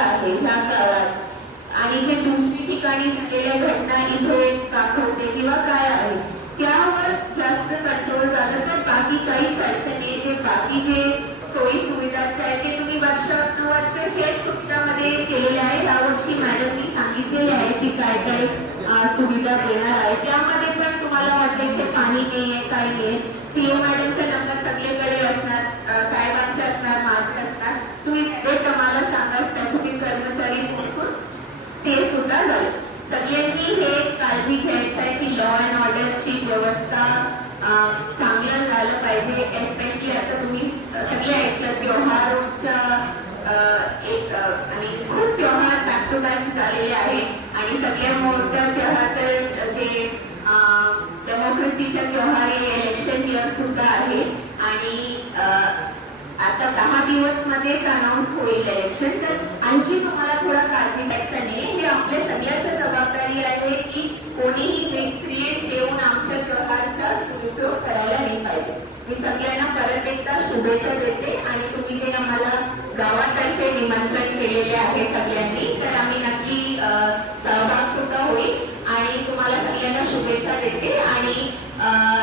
आहे. ह्या काळात आणि जे दुसरी ठिकाणी झालेल्या घटना इथे दाखवते किंवा काय आहे त्यावर जास्त कंट्रोल झालं तर बाकी काहीच अडचणी जे बाकी जे सोयी सुविधाचे आहे ते तुम्ही वर्षानुवर्ष हेच सुविधामध्ये केलेले आहे यावर्षी मॅडमनी सांगितलेले आहे की काय काय सुविधा देणार आहे. त्यामध्ये पण तुम्हाला वाटते ते पाणी नाही आहे काय नाही सीओ मॅडमचा नंबर सगळीकडे असणार साहेबांचे असणार माझे असणार. तुम्ही ते तुम्हाला सांगा स्पेसिफिक कर्मचारी पोहोचून ते सुद्धा झालं सगळ्यांनी हे काळजी घ्यायचं आहे की लॉ अँड रस्ता चांगला झाला चांगलं झालं पाहिजे एस्पेशली आता तुम्ही सगळे ऐकलं त्योहारच्या एक आणि खूप त्योहार बॅक टू बॅक झालेले आहे आणि सगळ्या मोठ्या त्योहार तर जे डेमोक्रेसीच्या त्योहार हे इलेक्शन इयर सुद्धा आहे. आणि आता दहा दिवस मध्येच अनाऊन्स होईल इलेक्शन तर आणखी तुम्हाला थोडा काळजी घ्यायचं नाही. हे आपल्या सगळ्याच जबाबदारी आहे की कोणीही मिसक्रिएट येऊन मी सगळ्यांना परत एकदा शुभेच्छा देते आणि तुम्ही जे आम्हाला गावातर्फे निमंत्रण केलेले आहे सगळ्यांनी तर आम्ही नक्की सहभाग सुद्धा होईल. आणि तुम्हाला सगळ्यांना शुभेच्छा देते आणि अं,